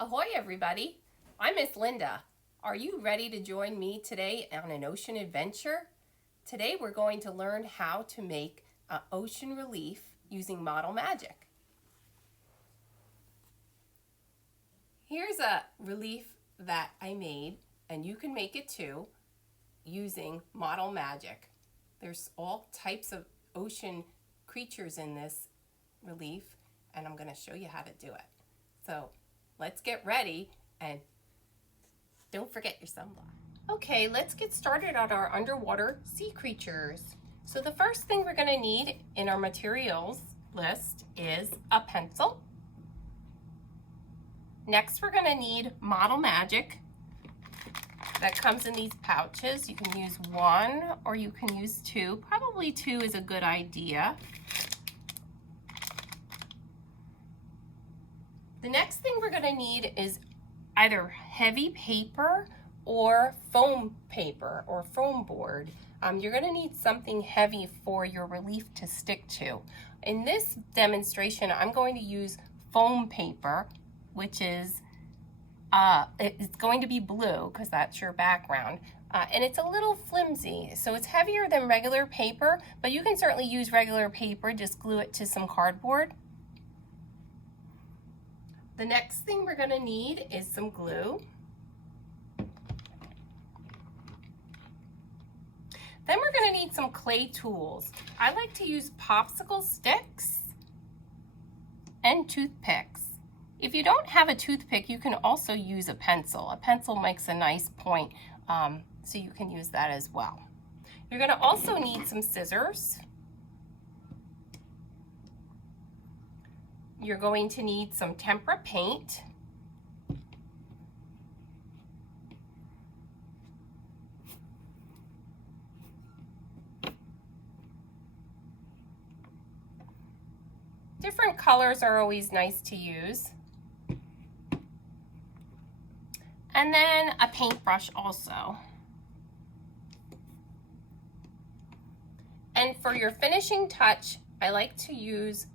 Ahoy everybody, I'm Miss Linda. Are you ready to join me today on an ocean adventure? Today we're going to learn how to make an ocean relief using Model Magic. Here's a relief that I made, and you can make it too using Model Magic. There's all types of ocean creatures in this relief, and I'm going to show you how to do it. So let's get ready, and don't forget your sunblock. Okay, let's get started on our underwater sea creatures. So the first thing we're going to need in our materials list is a pencil. Next, we're going to need Model Magic. That comes in these pouches. You can use one or you can use two. Probably two is a good idea. The next thing we're going to need is either heavy paper or foam paper or foam board. You're going to need something heavy for your relief to stick to. In this demonstration, I'm going to use foam paper, which is it's going to be blue because that's your background. And it's a little flimsy, so it's heavier than regular paper, but you can certainly use regular paper, just glue it to some cardboard. The next thing we're going to need is some glue. Then we're going to need some clay tools. I like to use popsicle sticks and toothpicks. If you don't have a toothpick, you can also use a pencil. A pencil makes a nice point, so you can use that as well. You're going to also need some scissors. You're going to need some tempera paint. Different colors are always nice to use. And then a paintbrush also. And for your finishing touch, I like to use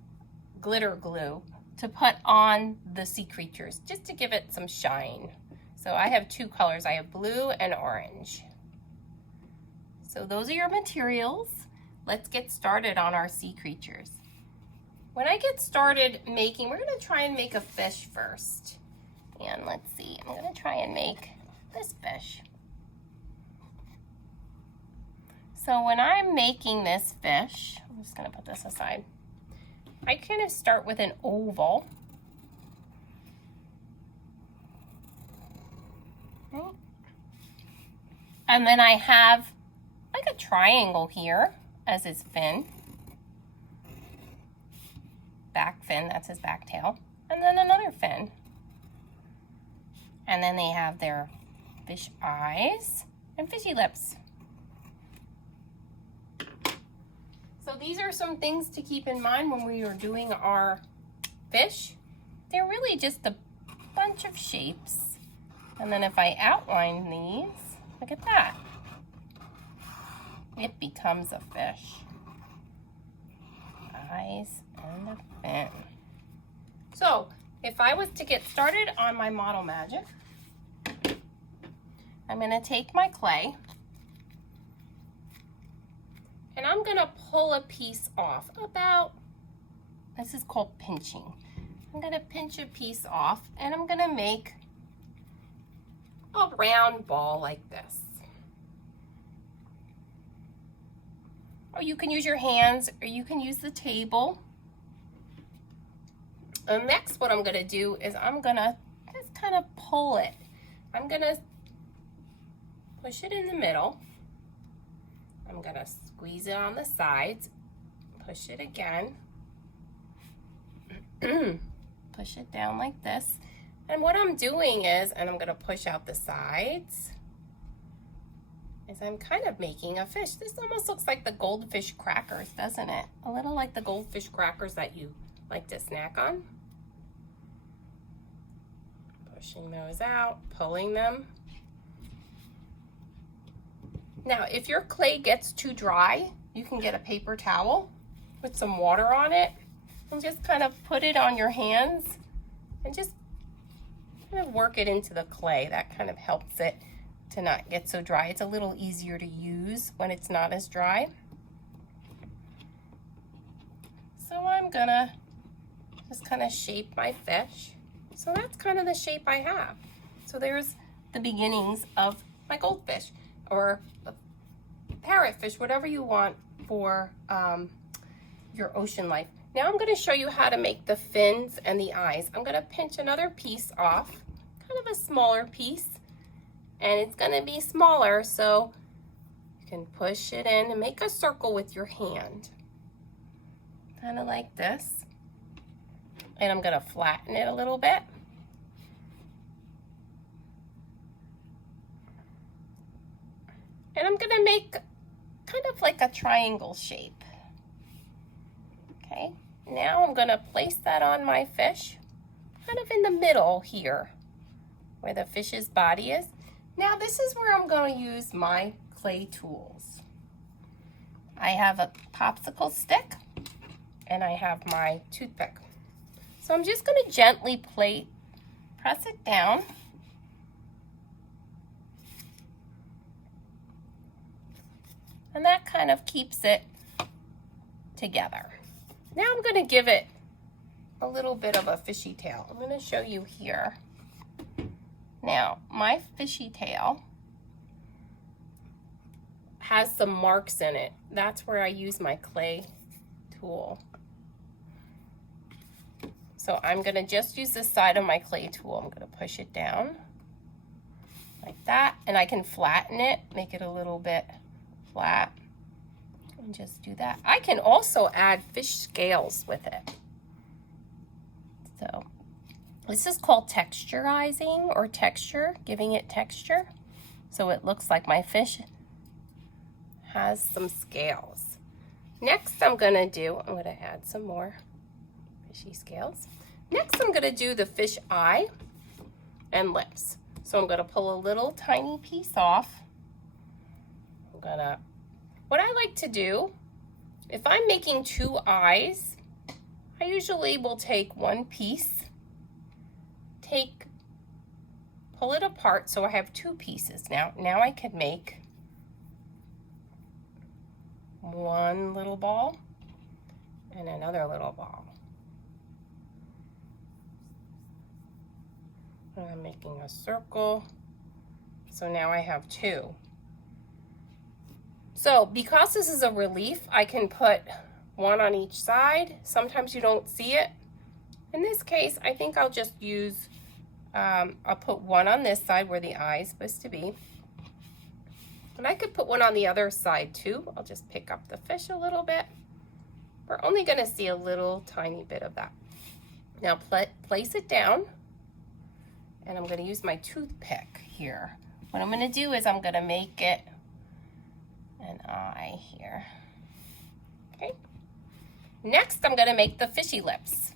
glitter glue to put on the sea creatures, just to give it some shine. So I have two colors. I have blue and orange. So those are your materials. Let's get started on our sea creatures. When I get started making, we're going to try and make a fish first. And let's see, I'm going to try and make this fish. So when I'm making this fish, I'm just going to put this aside. I kind of start with an oval. Okay. And then I have like a triangle here as his fin. Back fin, that's his back tail. And then another fin. And then they have their fish eyes and fishy lips. So these are some things to keep in mind when we are doing our fish. They're really just a bunch of shapes. And then if I outline these, look at that. It becomes a fish. Eyes and a fin. So if I was to get started on my Model Magic, I'm going to take my clay and I'm going to pull a piece off this is called pinching. I'm going to pinch a piece off and I'm going to make a round ball like this. Or you can use your hands or you can use the table. And next what I'm going to do is I'm going to just kind of pull it. I'm going to push it in the middle. I'm going to squeeze it on the sides, push it again, push it down like this. And what I'm doing is, and I'm going to push out the sides, is I'm kind of making a fish. This almost looks like the goldfish crackers, doesn't it? A little like the goldfish crackers that you like to snack on. Pushing those out, pulling them. Now, if your clay gets too dry, you can get a paper towel with some water on it and just kind of put it on your hands and just kind of work it into the clay. That kind of helps it to not get so dry. It's a little easier to use when it's not as dry. So I'm gonna just kind of shape my fish. So that's kind of the shape I have. So there's the beginnings of my goldfish or parrotfish, whatever you want for your ocean life. Now I'm going to show you how to make the fins and the eyes. I'm going to pinch another piece off, kind of a smaller piece, and it's going to be smaller, so you can push it in and make a circle with your hand, kind of like this. And I'm going to flatten it a little bit. And I'm going to make kind of like a triangle shape. Okay, now I'm going to place that on my fish, kind of in the middle here, where the fish's body is. Now this is where I'm going to use my clay tools. I have a popsicle stick, and I have my toothpick. So I'm just going to gently press it down. And that kind of keeps it together. Now I'm going to give it a little bit of a fishy tail. I'm going to show you here. Now, my fishy tail has some marks in it. That's where I use my clay tool. So I'm going to just use the side of my clay tool. I'm going to push it down like that, and I can flatten it, make it a little bit flat, and just do that. I can also add fish scales with it. So this is called texturizing, or texture, giving it texture. So it looks like my fish has some scales. Next I'm going to add some more fishy scales. Next I'm going to do the fish eye and lips. So I'm going to pull a little tiny piece off. What I like to do, if I'm making two eyes, I usually will take one piece, pull it apart so I have two pieces. Now I can make one little ball and another little ball. And I'm making a circle, so now I have two. So because this is a relief, I can put one on each side. Sometimes you don't see it. In this case, I think I'll just use, I'll put one on this side where the eye is supposed to be. And I could put one on the other side too. I'll just pick up the fish a little bit. We're only going to see a little tiny bit of that. Now place it down, and I'm going to use my toothpick here. What I'm going to do is I'm going to make it an eye here. Okay. Next, I'm going to make the fishy lips.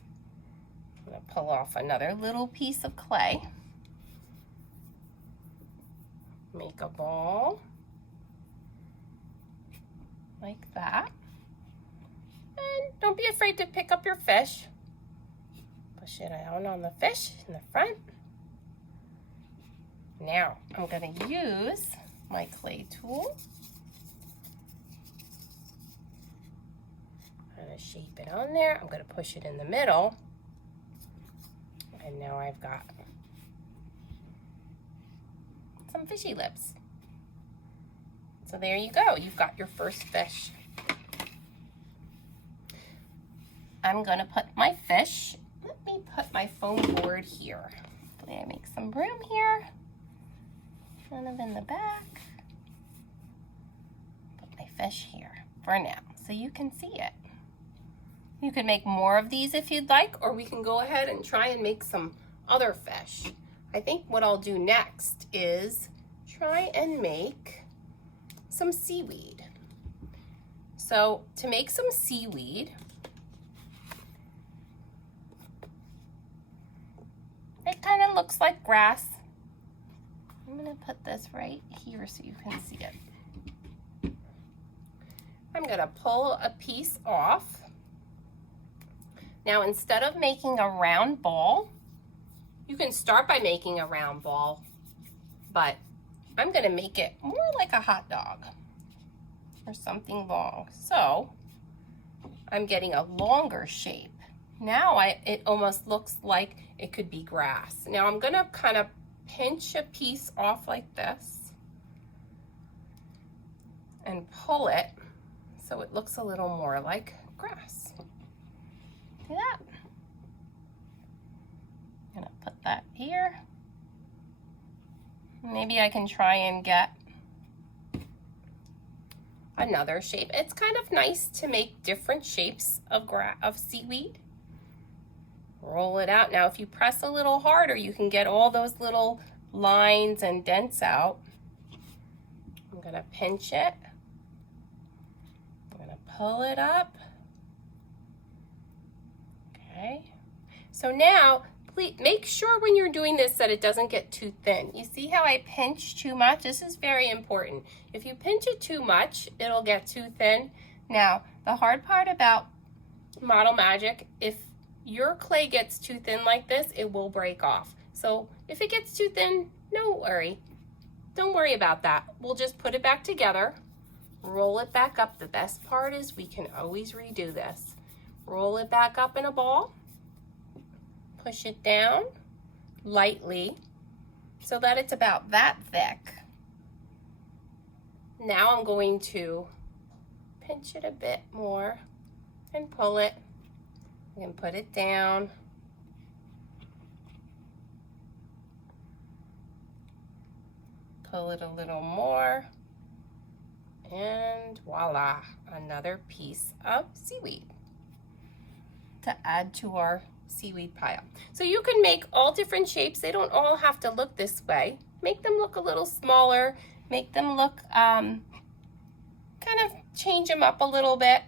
I'm going to pull off another little piece of clay. Make a ball like that. And don't be afraid to pick up your fish. Push it down on the fish in the front. Now, I'm going to use my clay tool. I'm going to shape it on there. I'm going to push it in the middle. And now I've got some fishy lips. So there you go. You've got your first fish. I'm going to put my fish. Let me put my foam board here. Hopefully I make some room here. Kind of in the back. Put my fish here for now so you can see it. You can make more of these if you'd like, or we can go ahead and try and make some other fish. I think what I'll do next is try and make some seaweed. So to make some seaweed, it kind of looks like grass. I'm going to put this right here so you can see it. I'm going to pull a piece off. Now instead of making a round ball, you can start by making a round ball, but I'm gonna make it more like a hot dog or something long. So I'm getting a longer shape. Now it almost looks like it could be grass. Now I'm gonna kind of pinch a piece off like this and pull it so it looks a little more like grass. See that? I'm gonna put that here. Maybe I can try and get another shape. It's kind of nice to make different shapes of seaweed. Roll it out. Now if you press a little harder, you can get all those little lines and dents out. I'm gonna pinch it. I'm gonna pull it up. Okay. So now, please make sure when you're doing this that it doesn't get too thin. You see how I pinch too much? This is very important. If you pinch it too much, it'll get too thin. Now, the hard part about Model Magic, if your clay gets too thin like this, it will break off. So if it gets too thin, no worry. Don't worry about that. We'll just put it back together, roll it back up. The best part is we can always redo this. Roll it back up in a ball, push it down lightly so that it's about that thick. Now I'm going to pinch it a bit more and pull it. You can put it down. Pull it a little more. And voila, another piece of seaweed to add to our seaweed pile. So you can make all different shapes. They don't all have to look this way. Make them look a little smaller. Make them look, kind of change them up a little bit.